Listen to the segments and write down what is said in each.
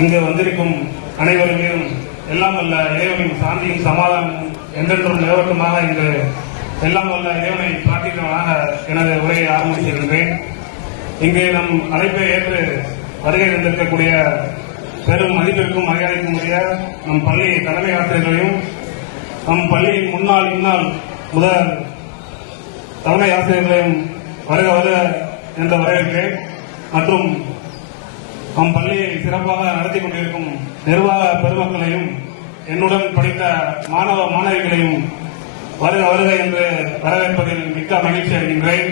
இங்கு வந்திருக்கும் அனைவருக்கும் எல்லாம் வல்ல இறைவனின் சாந்தியும் சமாதானம் என்றென்றும் நிலவட்டுமாக இங்கு எல்லாம் வல்ல இறைவனை பிரார்த்தித்தவனாக எனது உரையை ஆரம்பித்திருக்கின்றேன். இங்கு நம் அழைப்பை ஏற்று வருகை தந்திருக்கக்கூடிய பெரும் மதிப்பிற்கும் மரியாதைக்கும் உரிய நம் பள்ளி தலைமை ஆசிரியர்களையும் நம் பள்ளியின் முன்னாள் இந்நாள் முதல் தலைமை ஆசிரியர்களையும் வருக வருக என்ற வரவேற்கிறேன். மற்றும் நம் பள்ளியை சிறப்பாக நடத்தி கொண்டிருக்கும் நிர்வாக பெருமக்களையும் என்னுடன் படித்த மாணவ மாணவிகளையும் வருக வருக என்று வரவேற்பதில் மிக்க மகிழ்ச்சி அடைகின்றேன்.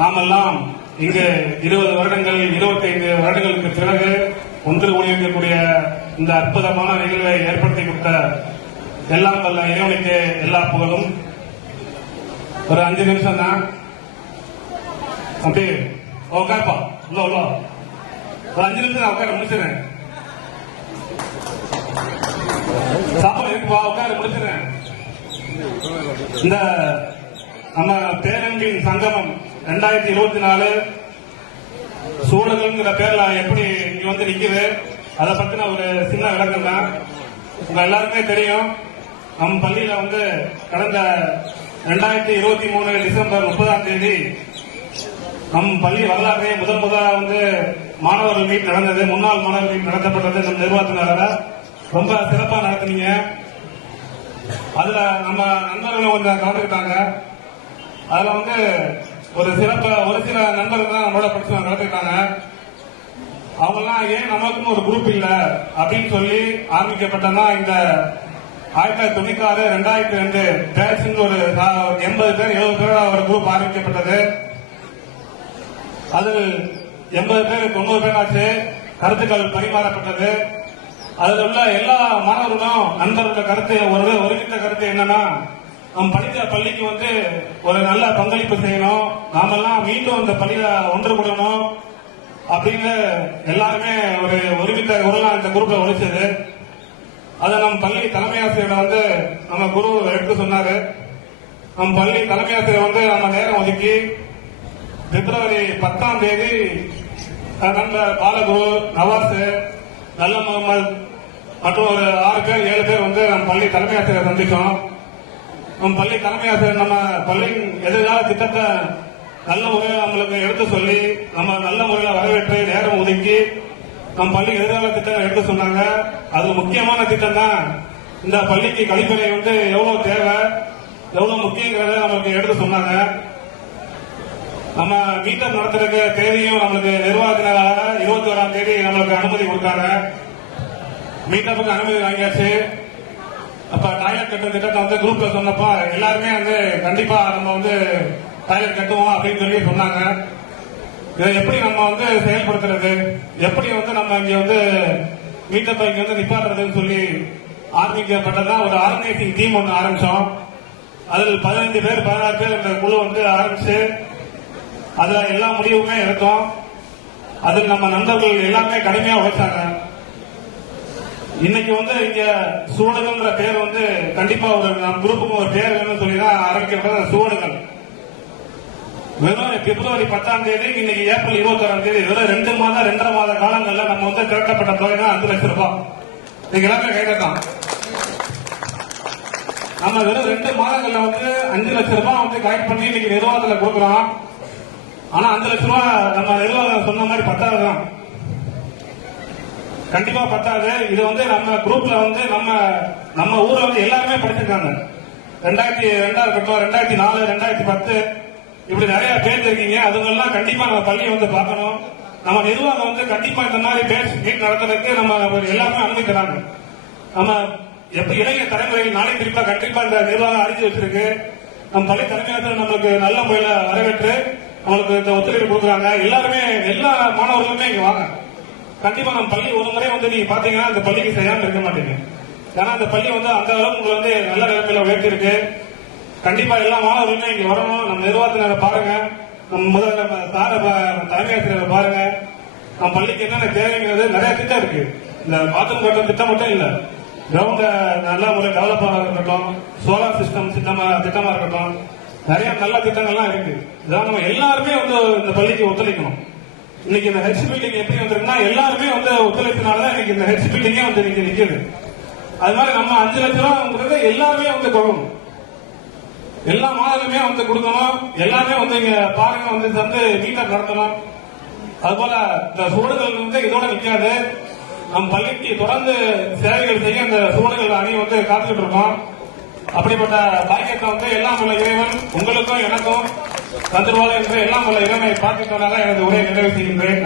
நாமெல்லாம் இங்கு 20 வருடங்கள் 25 வருடங்களுக்கு பிறகு ஒன்று கூடியிருக்கக்கூடிய இந்த அற்புதமான நிகழ்வை ஏற்படுத்தி கொடுத்த எல்லாம் வல்ல இறைவனுக்கு எல்லா புகழும். ஒரு 5 நிமிஷம் தான் அப்படி உட்காருப்பா, உள்ள உள்ள ஒரு 5 நிமிஷம் நான் உட்கார முடிச்சிடறேன். சாப்பாடு இருக்குப்பா, உட்கார முடிச்சிடறேன். இந்த நம்ம பேரன்பின் சங்கமம் 2024 சூழல்ங்கிற பேர்ல எப்படி இங்க வந்து நிக்குது அதை பத்தின ஒரு சின்ன விளக்கம் தான். உங்க எல்லாருக்குமே தெரியும், நம் பள்ளியில வந்து கடந்த 2023 டிசம்பர் 30ஆம் தேதி நம் பள்ளி வரலாற்றை முதலாக வந்து மாணவர்கள் மீட் நடந்தது. முன்னாள் மாணவர்கள் மீட் நடத்தப்பட்டது. நம் நிர்வாகத்தினால ரொம்ப சிறப்பா நடத்தினீங்க. அதுல நம்ம நண்பர்களும் கொஞ்சம் கலந்துக்கிட்டாங்க. அதுல வந்து ஒரு சில நண்பர்கள் தான் நம்மளோட படிச்சு கலந்துக்கிட்டாங்க. அவங்க எல்லாம் ஏன் நமக்கும் ஒரு குரூப் இல்ல அப்படின்னு சொல்லி ஆரம்பிக்கப்பட்டதான் இந்த 1996 2002 பேட்ச் ஒரு 80 பேர் 70 பேர் ஒரு குரூப் ஆரம்பிக்கப்பட்டது. அது 80 பேர் 90 பேர் ஆச்சு. கருத்துக்கள் பரிமாறப்பட்டது. அதுல உள்ள எல்லா மாணவர்களும் நண்பர்களோட கருத்து ஒருமித்த கருத்து என்னன்னா, நம் படித்த பள்ளிக்கு வந்து ஒரு நல்ல பங்களிப்பு செய்யணும், நாமெல்லாம் மீண்டும் இந்த பள்ளியில ஒன்று கூடணும் அப்படின்னு எல்லாருமே ஒரு ஒருமித்த குரலா இந்த குரூப்ல ஒழிச்சது. அதை நம் பள்ளி தலைமை ஆசிரியர் வந்து நம்ம குரு எடுத்து சொன்னாரு. நம் பள்ளி தலைமை ஆசிரியர் வந்து நம்ம நேரம் ஒதுக்கி பிப்ரவரி 10ஆம் தேதி நண்பர் பாலகுரு, நவாஸ், நல்ல முகமது மற்றும் ஒரு 6 பேர் 7 பேர் வந்து நம்ம பள்ளி தலைமை ஆசிரியர் சந்திச்சோம். நம்ம பள்ளி தலைமை ஆசிரியர் நம்ம பள்ளியின் எதிர்கால திட்டத்தை நல்ல முறையில் நம்மளுக்கு எடுத்து சொல்லி நம்ம நல்ல முறையில் வரவேற்று நேரம் ஒதுக்கி நம்ம பள்ளி எதிர்கால திட்டம் எடுத்து சொன்னாங்க. அது முக்கியமான திட்டம் தான். இந்த பள்ளிக்கு கழிப்பறை வந்து எவ்வளவு தேவை, எவ்வளவு முக்கியங்கிறத நம்மளுக்கு எடுத்து சொன்னாங்க. நம்ம மீட்டப் நடத்துறதுக்கு தேதியும் நம்மளுக்கு நிர்வாகத்தினால 21ஆம் தேதி நம்மளுக்கு அனுமதி கொடுத்தாங்க. மீட்டப்புக்கு அனுமதி வாங்கியாச்சு. அப்ப டாய்லெட் கட்டும் திட்டத்தை வந்து குரூப்ல சொன்னப்போ எல்லாருமே வந்து கண்டிப்பா நம்ம வந்து டாய்லெட் கட்டுவோம் அப்படின்னு சொல்லி சொன்னாங்க. இதை எப்படி நம்ம வந்து செயல்படுத்துறது, எப்படி வந்து நம்ம இங்க வந்து மீட்டப்பை இங்க வந்து நிப்பாட்டுறதுன்னு சொல்லி ஆரம்பிக்கப்பட்டதான் ஒரு ஆர்கனைசிங் டீம் ஒன்று ஆரம்பிச்சோம். அதில் 15 பேர் 16 பேர் இந்த குழு வந்து ஆரம்பிச்சு அதுல எல்லா முடிவுமே எடுத்தோம். அதில் நம்ம நண்பர்கள் எல்லாமே கடுமையா உழைச்சாங்க. இன்னைக்கு வந்து இங்க சூழல்ங்கிற பேர் வந்து கண்டிப்பா ஒரு நம்ம குரூப்புக்கு ஒரு பேர் வேணும்னு சொல்லிதான் ஆரம்பிக்கப்பட்ட சூழல்கள். வெறும் பிப்ரவரி 10ஆம் தேதி இன்னைக்கு ஏப்ரல் 21ஆம் தேதி வெறும் 2.5 மாத காலங்கள்ல நம்ம வந்து திரட்டப்பட்ட தொகை தான் 5 லட்சம் ரூபாய். நீங்க எல்லாமே கைதான். நம்ம வெறும் 2 மாதங்கள்ல வந்து 5 லட்சம் ரூபாய் வந்து கலெக்ட் பண்ணி இன்னைக்கு நிர்வாகத்துல கொடுக்குறோம். ஆனா 5 லட்சம் ரூபாய் நம்ம நிர்வாகம் சொன்ன மாதிரி பத்தாதுதான், கண்டிப்பா பத்தாது. இது வந்து நம்ம குரூப்ல வந்து நம்ம ஊர்ல வந்து எல்லாருமே படிச்சிருக்காங்க. 2002 இருக்கட்டும், 2004, 2010 இப்படி நிறைய பேர் இருக்கீங்க. அதுங்கெல்லாம் கண்டிப்பா நம்ம பள்ளியை வந்து பார்க்கணும். நம்ம நிர்வாகம் வந்து கண்டிப்பா இந்த மாதிரி பேர் மீட் நடத்துறதுக்கு நம்ம எல்லாருமே அனுமதிக்கிறாங்க. நம்ம எப்ப இளைய தலைமுறையில் நாளை கண்டிப்பா இந்த நிர்வாகம் அறிஞ்சு வச்சிருக்கு. நம்ம பள்ளி தலைமையாளர் நம்மளுக்கு நல்ல முறையில வரவேற்று அவங்களுக்கு இந்த ஒத்துழைப்பு கொடுக்குறாங்க. எல்லாருமே எல்லா மாணவர்களுமே இங்க வாங்க. கண்டிப்பா நம்ம பள்ளி ஒரு முறை வந்து நீங்க பாத்தீங்கன்னா இந்த பள்ளிக்கு செய்யாம இருக்க மாட்டீங்க. ஏன்னா இந்த பள்ளி வந்து அந்த அளவுக்கு உங்களை வந்து நல்ல நிலைமையில உயர்த்தி இருக்கு. கண்டிப்பா எல்லா மாணவர்களுமே இங்க வரணும். நம்ம நிர்வாகத்தினரை பாருங்க, நம்ம முதல்ல நம்ம தலைமை ஆசிரியரை பாருங்க. நம்ம பள்ளிக்கு என்னென்ன தேவைங்கிறது நிறைய திட்டம் இருக்கு. இந்த பாத்ரூம் கட்டும் திட்டம் மட்டும் இல்ல, கிரவுண்ட நல்ல முறை டெவலப் ஆக இருக்கட்டும், சோலார் சிஸ்டம் திட்டமா இருக்கட்டும், நிறைய நல்ல திட்டங்கள்லாம் இருக்கு. இதான் நம்ம எல்லாருமே வந்து இந்த பள்ளிக்கு ஒத்துழைக்கணும். இன்னைக்கு இந்த ஹெச் பில்டிங் எப்படி வந்திருக்குன்னா எல்லாருமே வந்து ஒத்துழைப்பினாலதான் இன்னைக்கு இந்த ஹெச் பில்டிங்கே வந்து இன்னைக்கு நிக்குது. அது மாதிரி நம்ம 5 லட்சம் ரூபாங்கிறது எல்லாருமே வந்து கொடுக்கணும், எல்லா மாதங்களுமே வந்து கொடுக்கணும், எல்லாமே வந்து இங்க பாருங்க வந்து மீட்டர் நடத்தணும். அதுபோல இந்த சூழல்கள் வந்து இதோட நிக்காது, நம் பள்ளிக்கு தொடர்ந்து சேவைகள் செய்ய இந்த சூழல்கள் அணி வந்து காத்துக்கிட்டு இருக்கோம். அப்படிப்பட்ட பாக்கியத்தை வந்து எல்லாம் உள்ள இறைவன் உங்களுக்கும் எனக்கும் தந்துருவாங்க என்று எல்லாம் உள்ள இறைவனை பார்த்துட்டோனாக எனது உரையை நிறைவு செய்கின்றேன்.